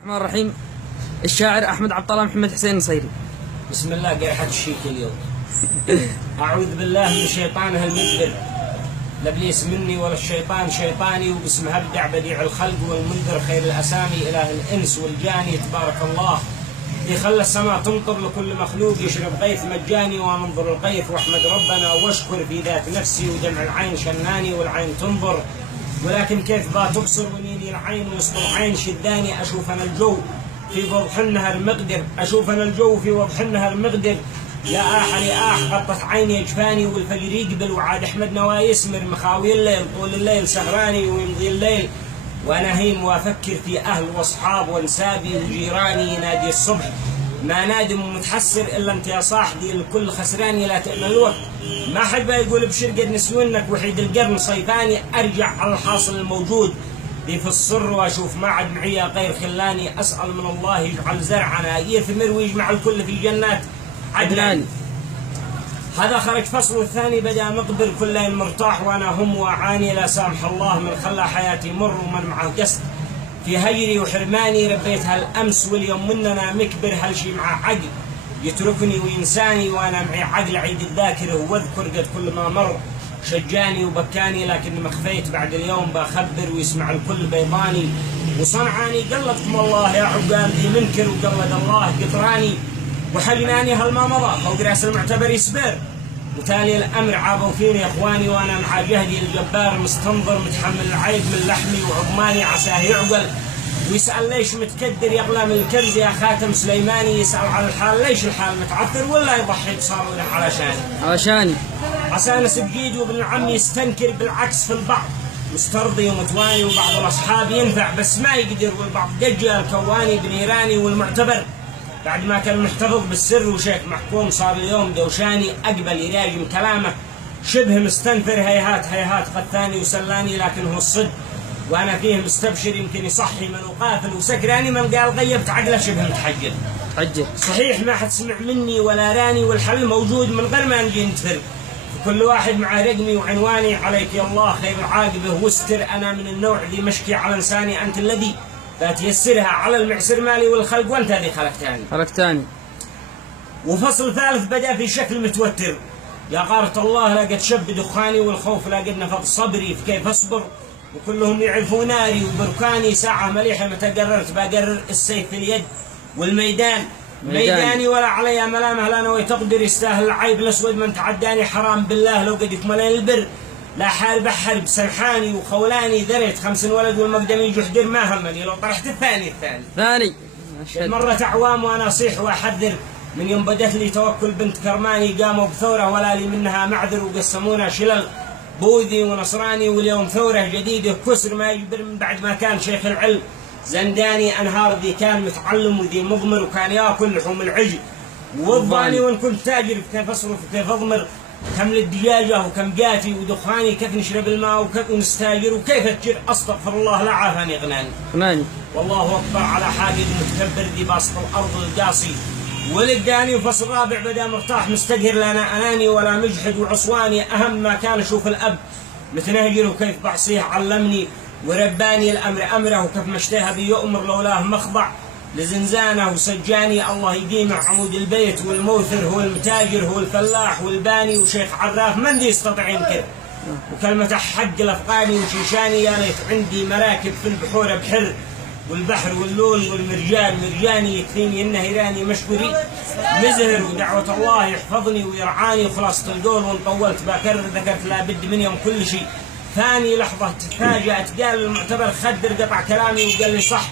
الرحمن الرحيم. الشاعر أحمد عبد الله محمد حسين النصيري. بسم الله قرحة الشيك اليوم. أعوذ بالله من شيطانها المدبر، لابليس مني ولا الشيطان شيطاني، وباسم أبدع بديع الخلق والمنذر خير الأسامي إله الإنس والجاني تبارك الله، اللي خلى السماء تمطر لكل مخلوق يشرب غيث مجاني، وننظر الغيث واحمد ربنا واشكر في ذات نفسي، ودمع العين شناني والعين تنظر، ولكن كيف با تبصر ونيني العين وسط العين شداني، أشوف أنا الجو في وضح النهر مقدر، أشوف أنا الجو في وضح النهر مقدر، يا آحني غطت عيني أجفاني، والفجر يقبل وعاد أحمد نواي يسمر، مخاوي الليل طول الليل سهراني، ويمضي الليل وأنا هيم وأفكر في أهل وأصحاب وانسابي وجيراني، ينادي الصبح ما نادم ومتحسر إلا أنت يا صاحبي، الكل خسراني لا تأمن الوقت، ما حد يقول بشر قد نسونك وحيد القرن صيفاني، أرجع على الحاصل الموجود لي في السر وأشوف ما عد معي غير خلاني، أسأل من الله يجعل زرعنا يثمر ويجمع الكل في جنات عدنان. هذا خرج فصل الثاني بدأ مقبل كل يوم مرتاح، وأنا هم وأعاني لا سامح الله من خلى حياتي مر، ومن معه قصد في هجري وحرماني، ربيت هالأمس واليوم مننا مكبر، هالشي معه عقل يتركني وينساني، وأنا معي عقل عيد الذاكرة واذكر قد كل ما مر شجاني وبكاني، لكن ما خفيت بعد اليوم بخبر ويسمع الكل بيضاني، وصنعاني قلدكم الله يا عقال ذي منكر، وقلد الله قطراني وحلناني هالما مضى فوق راس المعتبر يسبر، وتالي الامر عابوا فيني اخواني، وانا مع جهدي الجبار مستنظر متحمل العيب من لحمي وعظماني، عساه يعقل ويسال ليش متكدر يغلى من الكنز يا خاتم سليماني، يسال على الحال ليش الحال متعثر ولا يضحي بصاروره علشاني عسى انس بجيد وابن عم يستنكر، بالعكس في البعض مسترضي ومتواني، وبعض الاصحاب ينفع بس ما يقدر، والبعض دجال كواني بنيراني، والمعتبر بعد ما كان محتفظ بالسر وشيخ محكوم صار اليوم دوشاني، أقبل يراجم كلامه شبه مستنفر، هيهات هيهات قد ثاني وسلاني، لكن هو الصد وأنا فيه مستبشر، يمكن يصحي من وقافل وسكراني، من قال غيبت عقله شبه متحجر صحيح ما حد سمع مني ولا راني، والحل موجود من غير ما نجي نتفر، كل واحد مع رقمي وعنواني، عليك يا الله خير العاقبة واستر، أنا من النوع ذي مشكي على لساني، أنت الذي لا تيسرها على المعسر مالي والخلق، وانت هذه خلقتاني. وفصل ثالث بدأ في شكل متوتر، يا غارة الله لقد شب دخاني، والخوف لقد نفض صبري في كيف اصبر، وكلهم يعرفوا ناري وبركاني، ساعة مليحة متى قررت بقرر السيف في اليد والميدان ميداني، ولا علي ملامه لا نوي تقدر، يستاهل العيب الاسود من تعداني، حرام بالله لو قد يكملين البر، لا حارب حرب سرحاني وخولاني، ذريت 50 ولد والمقدمي جحدر ما همني، لو طرحت الثاني مرت أعوام وأنا أصيح وأحذر، من يوم بدت لي توكل بنت كرماني، قاموا بثورة ولا لي منها معذر، وقسمونا شلل بوذي ونصراني، واليوم ثورة جديدة كسر ما يجبر، من بعد ما كان شيخ العلم زنداني، أنهار ذي كان متعلم وذي مضمر، وكان ياكل لحوم العجل وضاني، وإن كنت تاجر في كيف أصرف وكيف أضمر، كم للدجاجة وكم قاتي ودخاني، كيف نشرب الماء وكيف نستاجر، وكيف تجر أستغفر الله لا عافاني غناني والله أكبر على حاجد متكبر ذي باسط الأرض القاصي، ولقاني. وفصل رابع بدأ مرتاح مستقهر، لنا أناني ولا مجحد وعصواني، أهم ما كان أشوف الأب متنهجر، وكيف بعصيه علمني ورباني الأمر أمره، وكيف ما اشتهى بي يؤمر لولاه مخضع لزنزانه وسجاني، الله يديم عمود البيت، والموثر هو المتاجر هو الفلاح والباني، وشيخ عراف من ذي يستطيع ينكر، وكلمة حق الأفغاني وشيشاني، يا ليت عندي مراكب في البحور بحر، والبحر واللول والمرجان مرجاني، يكفيني إنه يراني مشكوري مزهر، ودعوة الله يحفظني ويرعاني، وخلاصة القول وان طولت بكرر ذكرت لابد من يوم كل شيء، ثاني لحظة تفاجأت قال المعتبر خدر قطع كلامي وقال لي صح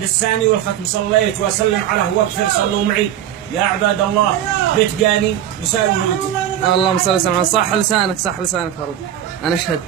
لساني والختم، صليت واسلم على واكثر صلوا معي يا عباد الله، بتقاني وسالوا اللهم صل وسلم. صح لسانك يا رب، انا اشهد.